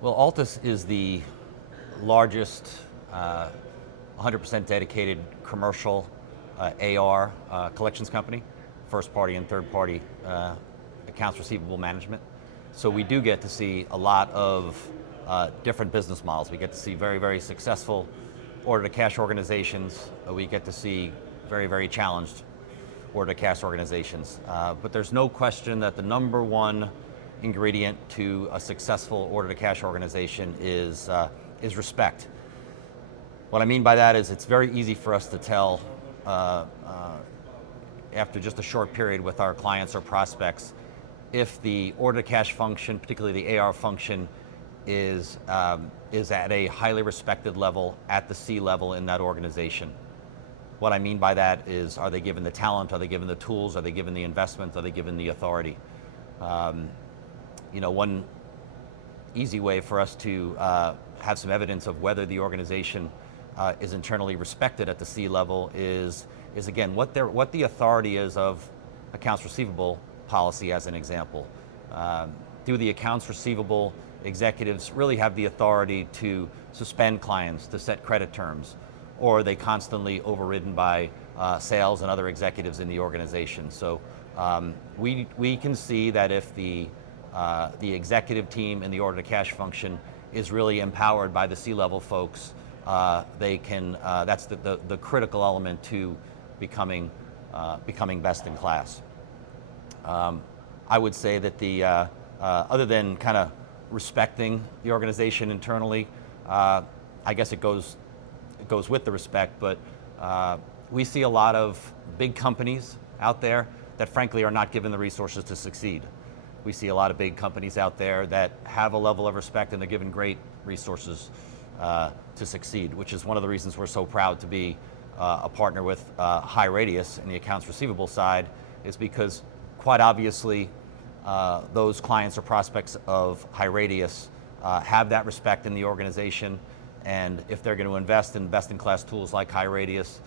Well, Altus is the largest 100% dedicated commercial AR collections company, first party and third party accounts receivable management. So we do get to see a lot of different business models. We get to see very, very successful order to cash organizations. We get to see very, very challenged order to cash organizations. But there's no question that the number one ingredient to a successful order to cash organization is respect. What I mean by that is it's very easy for us to tell after just a short period with our clients or prospects if the order to cash function, particularly the AR function, is at a highly respected level at the C level in that organization. What I mean by that is, are they given the talent, are they given the tools, are they given the investment, are they given the authority? One easy way for us to have some evidence of whether the organization is internally respected at the C level is again, what the authority is of accounts receivable policy as an example. Do the accounts receivable executives really have the authority to suspend clients, to set credit terms, or are they constantly overridden by sales and other executives in the organization? So we can see that if the executive team in the order to cash function is really empowered by the C-level folks, they can. That's the critical element to becoming best in class. I would say that the other than kind of respecting the organization internally, I guess it goes with the respect, but we see a lot of big companies out there that frankly are not given the resources to succeed. We see a lot of big companies out there that have a level of respect and they're given great resources to succeed, which is one of the reasons we're so proud to be a partner with HighRadius in the accounts receivable side, is because quite obviously those clients or prospects of HighRadius have that respect in the organization, and if they're going to invest in best-in-class tools like HighRadius,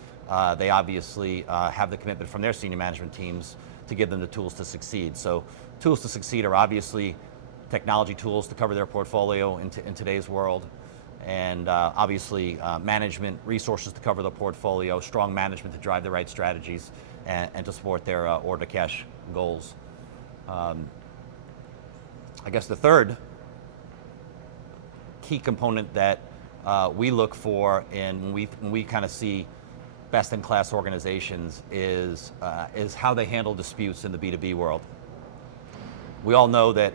they obviously have the commitment from their senior management teams to give them the tools to succeed. So tools to succeed are obviously technology tools to cover their portfolio in today's world, and obviously management resources to cover the portfolio, strong management to drive the right strategies and to support their order to cash goals. I guess the third key component that we look for when we kind of see best-in-class organizations is how they handle disputes in the B2B world. We all know that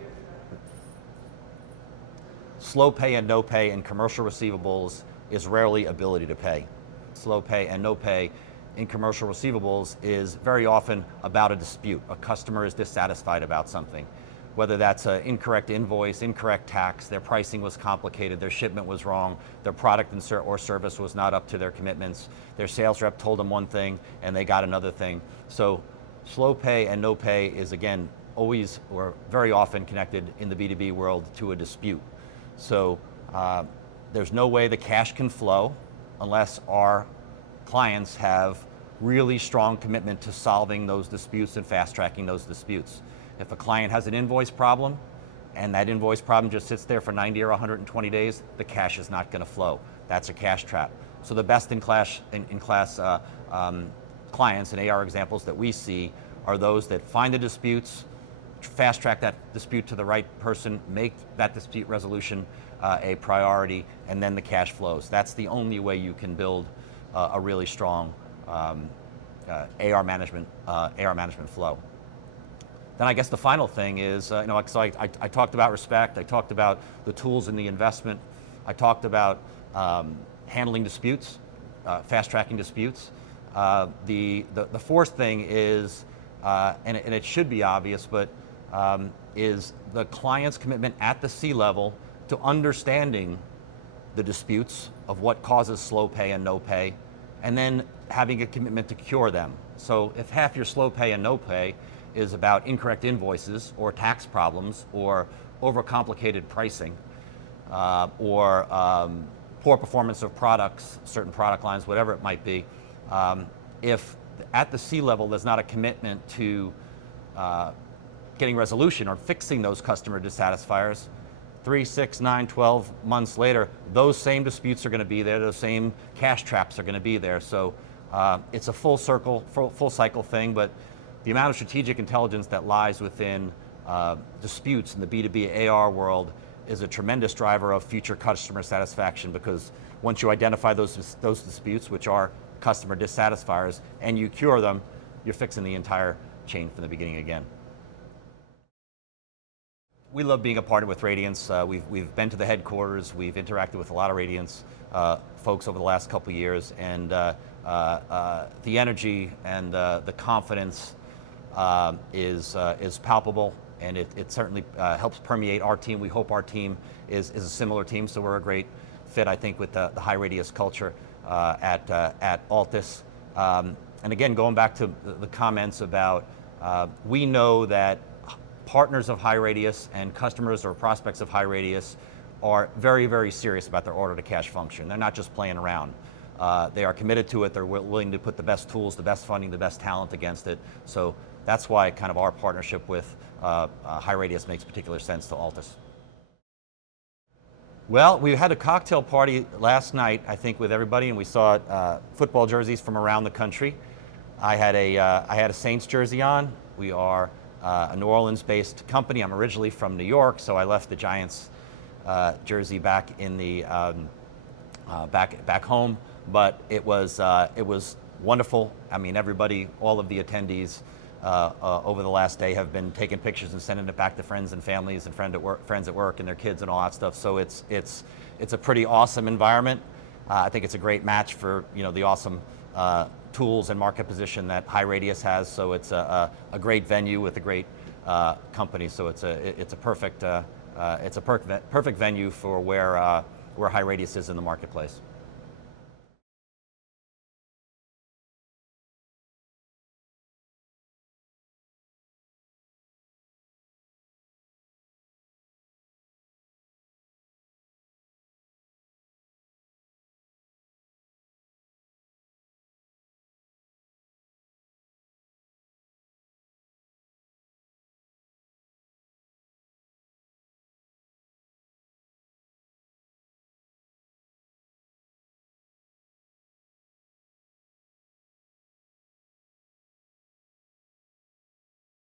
slow pay and no pay in commercial receivables is rarely ability to pay. Slow pay and no pay in commercial receivables is very often about a dispute. A customer is dissatisfied about something, whether that's an incorrect invoice, incorrect tax, their pricing was complicated, their shipment was wrong, their product or service was not up to their commitments, their sales rep told them one thing and they got another thing. So slow pay and no pay is again always or very often connected in the B2B world to a dispute. So there's no way the cash can flow unless our clients have really strong commitment to solving those disputes and fast tracking those disputes. If a client has an invoice problem and that invoice problem just sits there for 90 or 120 days, the cash is not going to flow. That's a cash trap. So the best in class clients and AR examples that we see are those that find the disputes, fast track that dispute to the right person, make that dispute resolution a priority, and then the cash flows. That's the only way you can build a really strong AR management flow. Then I guess the final thing is, so I talked about respect, I talked about the tools and the investment, I talked about handling disputes, fast tracking disputes. The fourth thing is, and it should be obvious, but is the client's commitment at the C level to understanding the disputes of what causes slow pay and no pay, and then having a commitment to cure them. So if half your slow pay and no pay is about incorrect invoices or tax problems or overcomplicated pricing or poor performance of products, certain product lines, whatever it might be, if at the C level there's not a commitment to getting resolution or fixing those customer dissatisfiers, 3, 6, 9, 12 months later, those same disputes are going to be there, those same cash traps are going to be there. So it's a full cycle thing, but the amount of strategic intelligence that lies within disputes in the B2B AR world is a tremendous driver of future customer satisfaction, because once you identify those disputes, which are customer dissatisfiers, and you cure them, you're fixing the entire chain from the beginning again. We love being a partner with Radiance. We've been to the headquarters, we've interacted with a lot of Radiance folks over the last couple of years, and the energy and the confidence is palpable, and it certainly helps permeate our team. We hope our team is a similar team, so we're a great fit, I think, with the HighRadius culture at Altus. And again, going back to the comments about, we know that partners of HighRadius and customers or prospects of HighRadius are very, very serious about their order-to-cash function. They're not just playing around. They are committed to it. They're willing to put the best tools, the best funding, the best talent against it. So that's why kind of our partnership with HighRadius makes particular sense to Altus. Well, we had a cocktail party last night, I think, with everybody, and we saw football jerseys from around the country. I had a Saints jersey on. We are a New Orleans-based company. I'm originally from New York, so I left the Giants jersey back in the back home. But it was wonderful. I mean, everybody, all of the attendees over the last day have been taking pictures and sending it back to friends and families and friends at work and their kids and all that stuff. So it's a pretty awesome environment. I think it's a great match for the awesome tools and market position that HighRadius has. So it's a great venue with a great company. So it's a perfect venue for where HighRadius is in the marketplace.